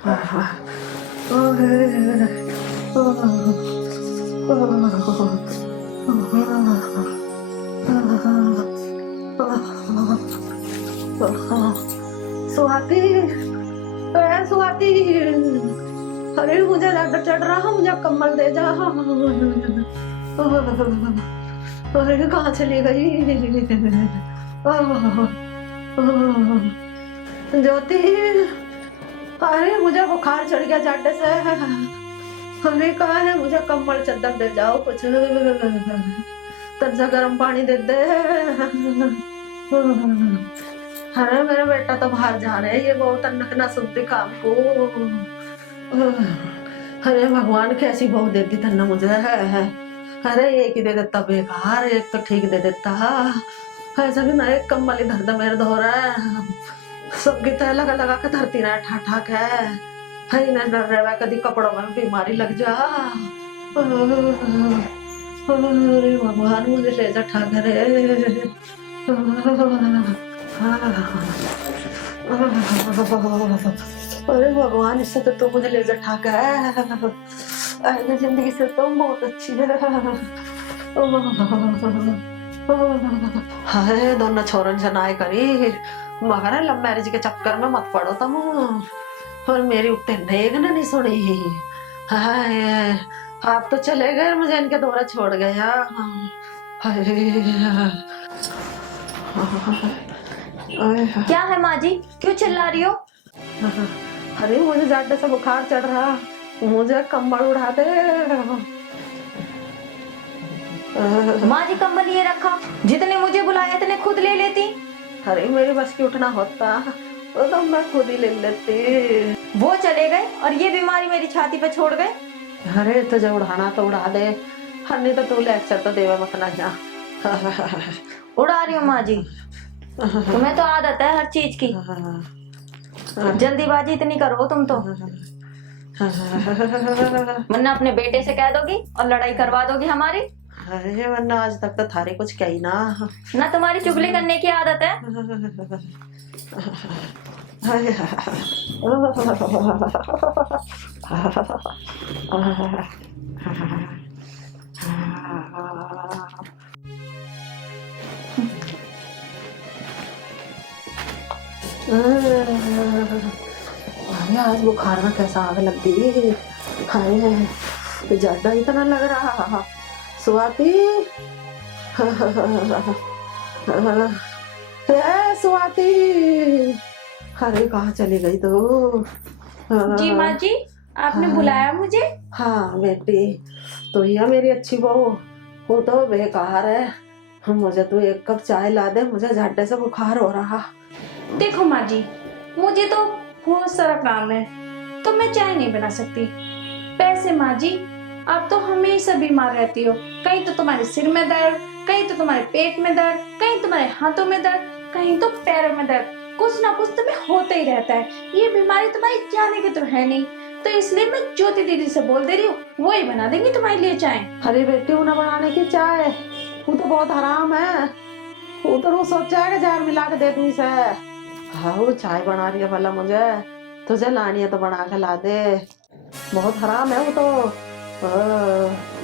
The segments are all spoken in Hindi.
स्वाति, स्वाति, अरे मुझे दर्द चढ़ रहा, मुझे कंबल दे जा। अरे कहाँ चली गई ज्योति? अरे मुझे बुखार चढ़ गया झट से। अरे कहाँ है, मुझे कंबल चादर दे जाओ, कुछ तजा गर्म पानी दे दे। अरे मेरा बेटा तो बाहर जा रहे है, ये बहुत अन्नक ना सुनती काम को। अरे भगवान कैसी बहू देती तन्ना मुझे है। अरे एक ही दे देता बेकार, एक तो ठीक दे देता। ऐसा भी ना एक कंबल इधर दे मेरे धो रहा है, सबकी तय लगा लगा के धरती ना ठा ठाक है ना डर रहा कभी कपड़ों में बीमारी लग जा। अरे भगवान मुझे ले जा ठा करे। अरे भगवान इससे तो मुझे ले जा ठा कर, ऐसे जिंदगी से तुम बहुत अच्छी है। हाय दोनों छोरन जनाए करी, मगर लव मैरिज के चक्कर में मत पड़ो तुम। और मेरी उतने नेक ने नहीं सुनी। हाय आप तो चले गए, मुझे इनके दौरा छोड़ गया। क्या है माँ जी, क्यों चिल्ला रही हो? अरे मुझे ज्यादा से बुखार चढ़ रहा, मुझे कंबल उड़ा दे। माँ जी कंबल ये रखा, जितने मुझे बुलाया इतने खुद ले लेती। अरे मेरे बस की उठना होता तो मैं खुद ही ले लेती। वो चले गए और ये बीमारी मेरी छाती पे छोड़ गए। अरे तुझे उड़ाना तो उड़ा दे, नहीं तो तू लेक्चर तो देवा मत ना जा। उड़ा रही हूँ माँ जी, तुम्हें तो आदत है हर चीज की। जल्दीबाजी इतनी करो तुम तो, वरना अपने बेटे से कह दोगी और लड़ाई करवा दोगी हमारी। अरे वरना आज तक तो थारे कुछ कही ना तुम्हारी चुगली करने की आदत है। आज बुखार में कैसा आग लग गई। हाय ज्यादा इतना लग रहा। स्वाति, स्वाति, अरे कहाँ चली गई तो? जी माँ जी, आपने बुलाया मुझे? हाँ बेटी, तो यह मेरी अच्छी बहू, वो तो बेकार है। मुझे तू एक कप चाय ला दे, मुझे झट्टे से बुखार हो रहा। देखो माँ जी, मुझे तो बहुत सारा काम है, तो मैं चाय नहीं बना सकती। पैसे माँ जी, आप तो हमेशा बीमार रहती हो, कहीं तो तुम्हारे सिर में दर्द, कहीं तो तुम्हारे पेट में दर्द, कहीं तुम्हारे हाथों में दर्द, कहीं तो पैरों में दर्द, कुछ ना कुछ तुम्हें होता ही रहता है। ये बीमारी तुम्हारी जाने की तो है नहीं, तो इसलिए मैं ज्योति दीदी से बोल दे रही हूँ, वो ही बना देंगी तुम्हारे लिए चाय। अरे बेटी उन्हें बनाने की चाय, वो तो बहुत हराम है। वो तो सोचा है कि जहर मिला के दे दूं इसे। हाँ वो चाय बना रही है भला, मुझे तुझे लानी है तो बना के ला दे, बहुत हराम है वो तो।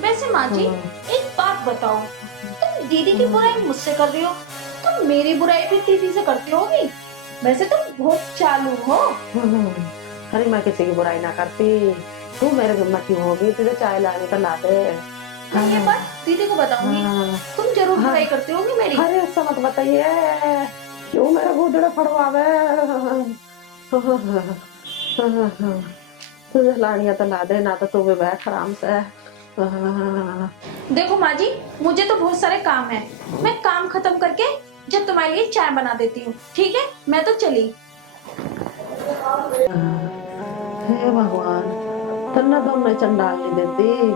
वैसे माँ जी एक बात बताओ, तुम दीदी की बुराई मुझसे कर रही हो, तुम मेरी बुराई भी दीदी से करती होगी। वैसे तुम बहुत चालू हो। अरे मैं किसी की बुराई ना करती, तू मेरे गुम्मत क्यों होगी, तुझे चाय लाने तो ला दे। मैं ये बात दीदी को बताऊंगी, तुम जरूर बुराई करती होगी मेरी। अरे ऐसा मत बताइए, क्यों मेरा गोदड़ा फड़वावे। तुझे लानी है तो ला दे, ना तो तू भी बैठ आराम से। देखो माँ जी, मुझे तो बहुत सारे काम है, मैं काम खत्म करके जब तुम्हारे लिए चाय बना देती हूँ, ठीक है? मैं तो चली। हे भगवान, तन्ना तो मैं चंडाल नहीं देती,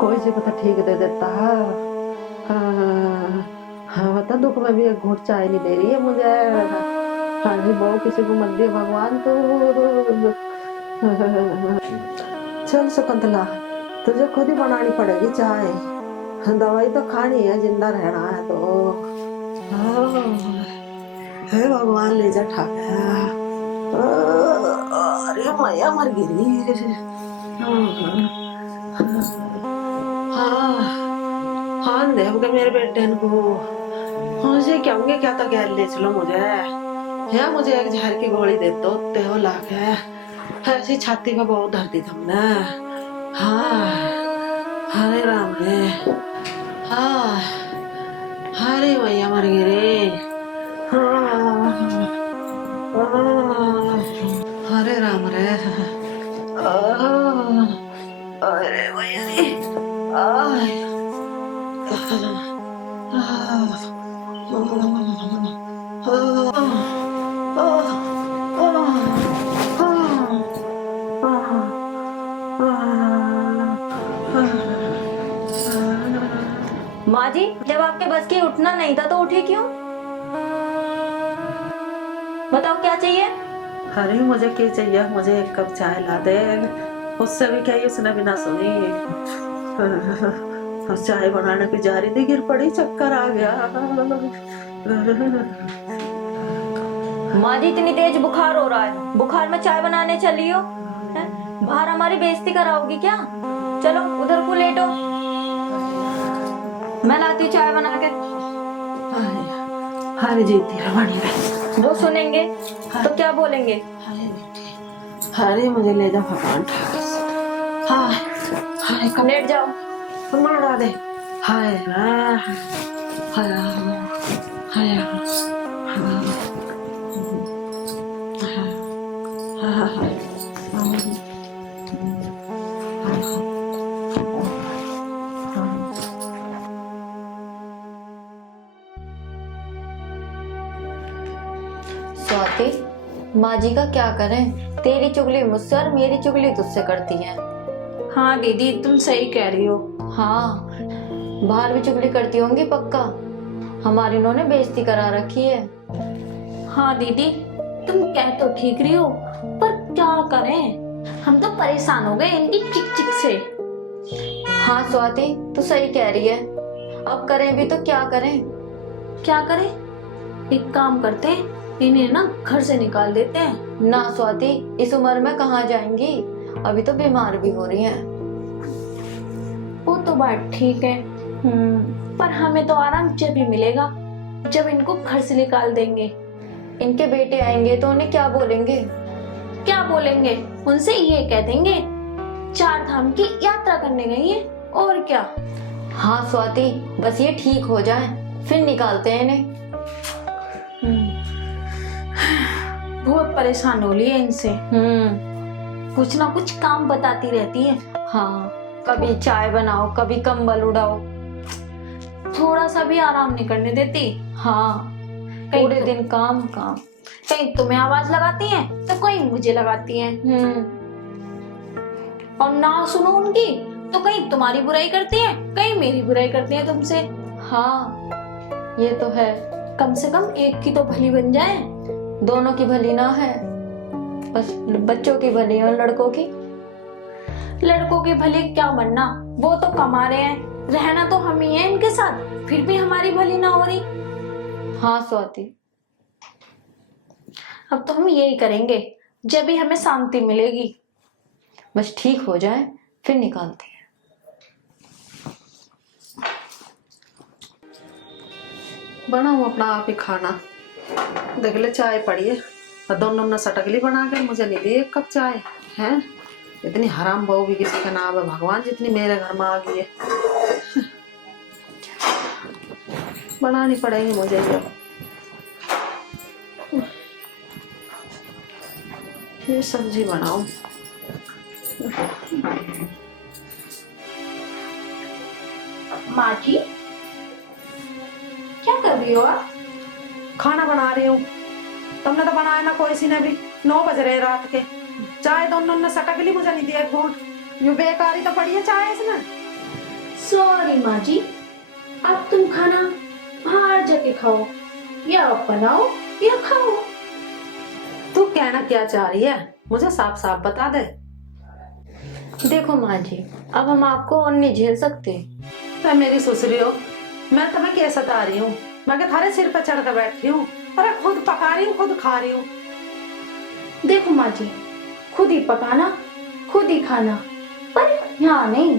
कोई सी पता ठीक दे देता। हाँ बता, दुख में भी एक घूंट चाय नहीं दे रही है मुझे। हाँ जी बहु किसी को मत दे भगवान तू। चल शकुंतला, तुझे खुद ही बनानी पड़ेगी चाय, दवाई तो खानी है, जिंदा रहना है तो। हे भगवान ले जा ठाक। अरे मैया मर गिरी। हाँ हाँ देव के मेरे बेटे को मुझे क्या होंगे, क्या तो गैर ले चलो मुझे, या मुझे एक जहर की गोली दे दो ते हो लाके, ऐसी छाती में बहुत दर्द तुमने। हाँ हरे राम रे, हाँ हरे मैया मर गिरी। हाँ हरे राम रे, अरे भैया रे, माँ जी, जब आपके बस की उठना नहीं था तो उठी क्यों? बताओ क्या चाहिए? अरे मुझे क्या चाहिए, मुझे एक कप चाय ला दे। उससे भी क्या उसने भी ना सुनी, चाय बनाने की जा रही थी, गिर पड़ी, चक्कर आ गया। माँ जी, इतनी तेज बुखार हो रहा है, बुखार में चाय बनाने चली हो? हैं? बाहर हमारी बेइज्जती कराओगी क्या? चलो उधर को लेटो, मैं लाती हूँ चाय बना के। हारे जीती रवानी में वो सुनेंगे तो क्या बोलेंगे? हारे मुझे ले जा भगवान। हाँ हाय कब लेट जाओ। मारा दे। हाय हाय हाय हाय स्वाति, माँ जी का क्या करें? तेरी चुगली मुझसे और मेरी चुगली तुझसे करती है। हाँ दीदी, तुम सही कह रही हो। हाँ, बाहर भी चुगली करती होंगी पक्का, हमारी इन्होंने बेइज्जती करा रखी है। हाँ दीदी, तुम कह तो ठीक रही हो, पर क्या करें, हम तो परेशान हो गए इनकी चिक चिक से। हाँ स्वाति, तू सही कह रही है, अब करें भी तो क्या करें? क्या करें? एक काम करते हैं, इन्हें ना घर से निकाल देते हैं। ना स्वाति, इस उम्र में कहाँ जाएंगी, अभी तो बीमार भी हो रही हैं। वो तो बात ठीक है, पर हमें तो आराम जब भी मिलेगा जब इनको घर से निकाल देंगे। इनके बेटे आएंगे तो उन्हें क्या बोलेंगे? क्या बोलेंगे? उनसे ये कह देंगे 4 धाम की यात्रा करने गई है, और क्या। हाँ स्वाति, बस ये ठीक हो जाए फिर निकालते हैं इन्हें। बहुत परेशान हो रही है इनसे, कुछ ना कुछ काम बताती रहती है। हाँ, कभी चाय बनाओ, कभी कंबल उड़ाओ, थोड़ा सा भी आराम नहीं करने देती। हाँ पूरे दिन काम काम। कहीं तुम्हें आवाज लगाती हैं तो कहीं मुझे लगाती हैं, और ना सुनो उनकी तो कहीं तुम्हारी बुराई करती हैं, कहीं मेरी बुराई करती हैं तुमसे। हाँ ये तो है, कम से कम एक की तो भली बन जाए। दोनों की भली ना है, बस बच्चों की भली और लड़कों की। लड़कों की भली क्या बनना, वो तो कमा रहे हैं, रहना तो हम ही है इनके साथ, फिर भी हमारी भली ना हो रही। हाँ स्वाति, अब तो हम यही करेंगे, जब भी हमें शांति मिलेगी। बस ठीक हो जाए फिर निकालते हैं। बनाऊं अपना आप ही खाना, देख ले चाय पड़ी है, और दोनों ने सटकली बना के मुझे नहीं दी एक कप चाय है। इतनी हराम बहू भी किसी का नाम है भगवान, जितनी मेरे घर में आ गई है। बनानी पड़ेगी मुझे ये सब्जी बनाऊं। माँ जी, क्या कर रही हो आप? खाना बना रही हूँ, तुमने तो बनाया ना कोई सी ने भी। 9 बज रहे रात के, चाय दोनों ने सटक ली, मुझे नहीं दिया एक घूंट। यूं बेकारी तो पड़ी है चाय इसमें। सॉरी माँ जी, अब तुम खाना बाहर जाके खाओ, या आप बनाओ या खाओ। तू कहना क्या चाह रही है, मुझे साफ साफ बता दे। देखो माँ जी, अब हम आपको और नहीं झेल सकते। मैं मेरी ससुरी हो, मैं तुम्हें क्या सता रही हूँ? मैं क्या थारे सिर पे चढ़ कर बैठी हूँ? अरे खुद पका रही हूँ, खुद खा रही हूँ। देखो माँ जी, खुद ही पकाना, खुद ही खाना। पर यहाँ नहीं,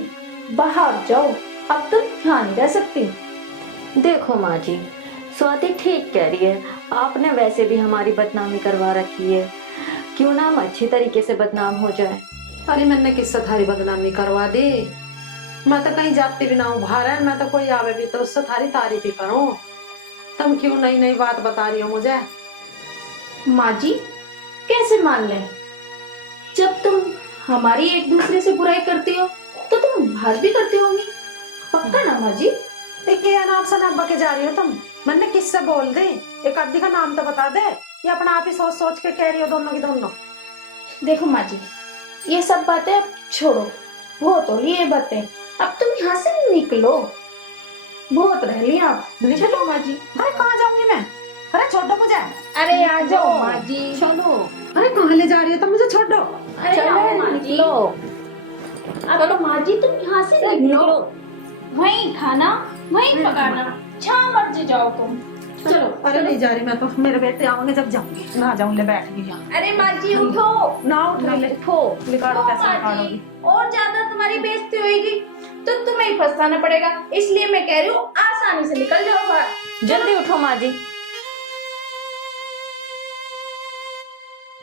बाहर जाओ, अब तुम यहाँ नहीं रह सकती। देखो माँ जी, स्वाति ठीक कह रही है। आपने वैसे भी हमारी बदनामी करवा रखी है, क्यों ना हम अच्छी तरीके से बदनाम हो जाए। अरे मैंने किससे थारी बदनामी करवा दी? मैं तो कहीं जाती भी ना हूँ बाहर है, मैं तो कोई आवे भी तो उससे थारी तारीफ ही करूँ। तुम क्यों नई नई बात बता रही हो मुझे? माँ जी कैसे मान लें? जब तुम हमारी एक दूसरे से बुराई करती हो तो तुम बाहर भी करती होगी, पक्का ना माँ जी? एक ये नाम से अब्बा के जा रही हो तुम? मैंने किससे बोल दी? एक आदमी का नाम तो बता दे, ये अपना आप ही सोच सोच के कह रही हो दोनों की दोनों। देखो माँ जी, ये सब बातें अब छोड़ो, बहुत हो ली ये बातें, अब तुम यहाँ से निकलो, बहुत रह लिया आप। चलो माँ जी। अरे कहाँ जाऊंगी मैं? अरे छोड़ दो मुझे। अरे आ जाओ माँ जी। चलो अरे कहाँ ले जा रही हो तुम? मुझे छोड़ दो। अरे चलो आओ माँ जी। निकलो। अब माँ जी तुम यहाँ से निकलो, वहीं खाना वहीं पकाना, जहाँ मर्जी जाओ तुम। चलो। अरे नहीं जा रही मैं तो, मेरे बेटे आऊंगे जब जाऊंगी। ना जाऊं ले बैठ गई यहाँ। अरे माँ जी उठो, ना उठ रही ले। उठो। निकालो उठो कैसे माँ निकालोगी? जी, और ज्यादा तुम्हारी बेइज्जती होगी तो तुम्हें ही फंसाना पड़ेगा, इसलिए मैं कह रही हूँ आसानी से निकल जाओ बाहर। जल्दी उठो माँ जी।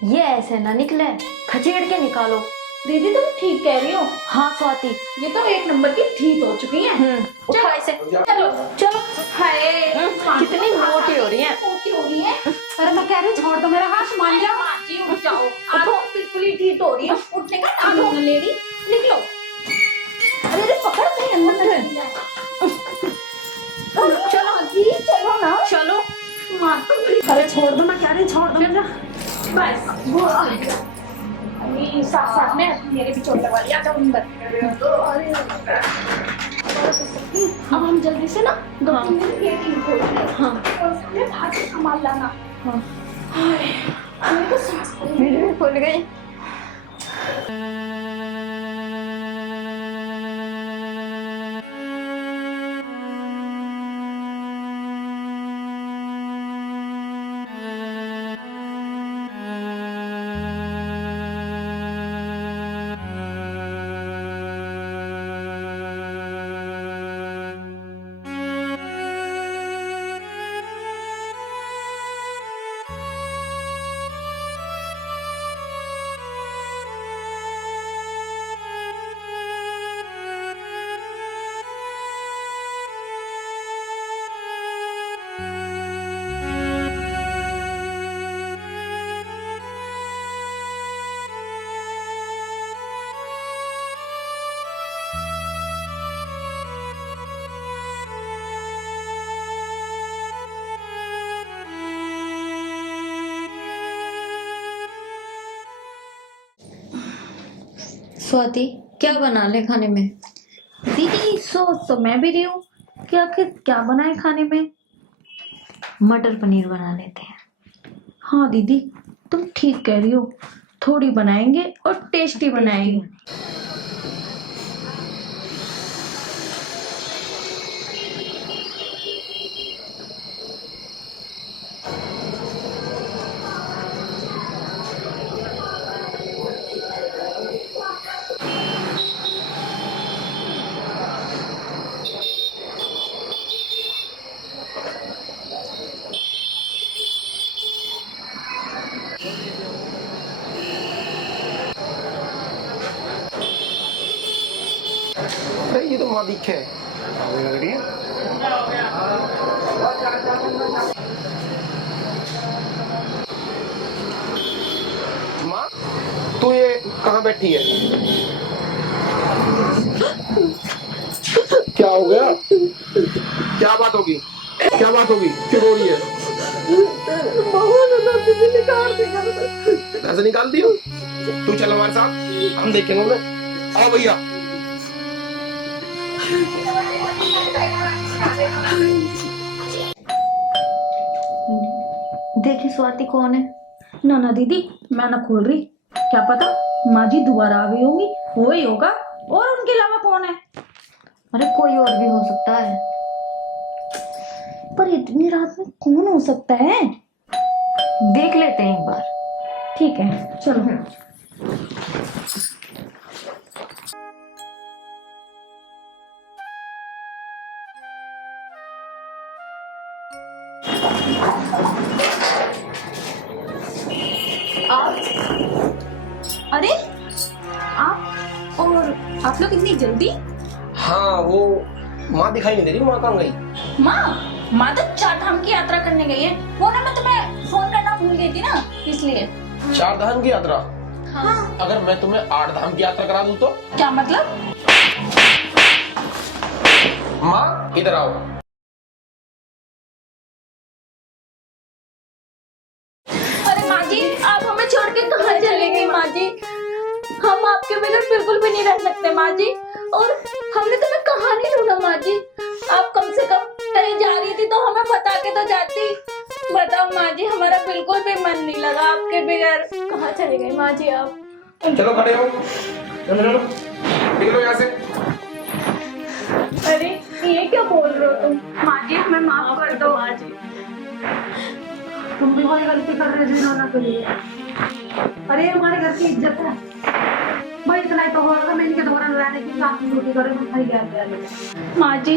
ये ऐसे ना निकले, खचेड़ के निकालो। दीदी तुम ठीक कह रही हो, हाँ स्वाति। ये तो एक नंबर की ठीक हो चुकी है। उठो ऐसे। चलो चलो। हाय कितनी मोटी हो रही है। मोटी हो गई है। अरे मैं कह रही हूँ छोड़ दो मेरा हाथ, मान जाओ। माँ जी उठ जाओ, आप तो बिल्कुल ही ठीक हो रही है, उठने का नाम लो लेडी, निकलो। अरे अरे पकड़ नहीं अंदर चलो जी, चलो ना, चलो। माँ अरे छोड़ दो, मैं कह रही हूँ छोड़ दो मेरा। बस बहुत हो गया। अरे साथ साथ में मेरे भी चोट लगवा लिया, जाओ अंदर। अब हम जल्दी से ना 2-3 दिन वेटिंग खोलेंगे। हाँ। और सामने बाहर से सामान लाना। हाँ। मेरे को सांस मेरी भी फूल गई। स्वाति क्या बना ले खाने में? दीदी सोच तो मैं भी रही हूँ कि आखिर क्या बनाए खाने में। मटर पनीर बना लेते हैं। हाँ दीदी तुम ठीक कह रही हो, थोड़ी बनाएंगे और टेस्टी बनाएंगे। अरे ये तो माँ दिखे है, आगे लग रही है। माँ तू ये कहाँ बैठी है? क्या हो गया? क्या बात होगी? क्या बात होगी? क्यों रो रही है? ऐसे निकाल दी हो? तू चल हमारे साथ, हम देखेंगे उन्हें। आओ भैया। देखी स्वाति कौन है? ना ना दीदी मैं ना खोल रही, क्या पता माँ जी दोबारा आ गई होंगी, वो ही होगा, और उनके अलावा कौन है? अरे कोई और भी हो सकता है। पर इतनी रात में कौन हो सकता है? देख लेते हैं एक बार। ठीक है चलो। अरे आप और आप लोग इतनी जल्दी? हाँ वो माँ दिखाई नहीं दे रही, माँ कहाँ गई? माँ तो 4 धाम की यात्रा करने गई है। वो ना मैं तुम्हें फोन करना भूल गई थी ना, इसलिए। 4 धाम की यात्रा? हाँ। अगर मैं तुम्हें 8 धाम की यात्रा करा दूं तो? क्या मतलब? माँ इधर आओ। अरे माँ जी, आप हमें छोड़ के कहाँ चलेंगे माँ जी? हम आपके बगैर बिल्कुल भी नहीं रह सकते माँ जी। और हमने तुम्हें कहाँ नहीं ढूंढा माँ जी। आप कम से कम कहीं जा रही थी तो हमें बता के तो जाती। बताओ माँ जी, हमारा बिल्कुल भी मन नहीं लगा आपके बगैर। कहाँ चले गए माँ जी आप? चलो खड़े हो, चलो चलो निकलो यहाँ से। अरे ये क्या बोल रहे हो तुम? माँ जी हमें माफ कर दो। माँ जी तुम भी वही गलती कर रहे थे रोना के लिए। अरे हमारे घर की इज्जत है भाई, इतना ही तो होगा। मैं इनके दोबारा रहने की साथ में रोटी करे मैं खाई गया। माँ जी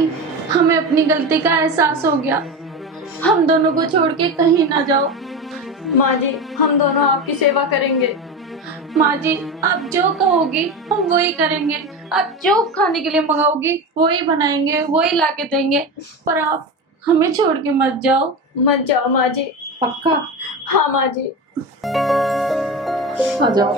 हमें अपनी गलती का एहसास हो गया। हम दोनों को छोड़ के कहीं ना जाओ। माँ जी हम दोनों आपकी सेवा करेंगे। माँ जी आप जो कहोगी हम वही करेंगे। आप जो खाने के लिए मंगाओगी वही बनाएंगे, वही ला के देंगे। पर आप हमें छोड़ के मत जाओ। मत जाओ माँ जी। पक्का? हाँ माँ जी। आ जाओ।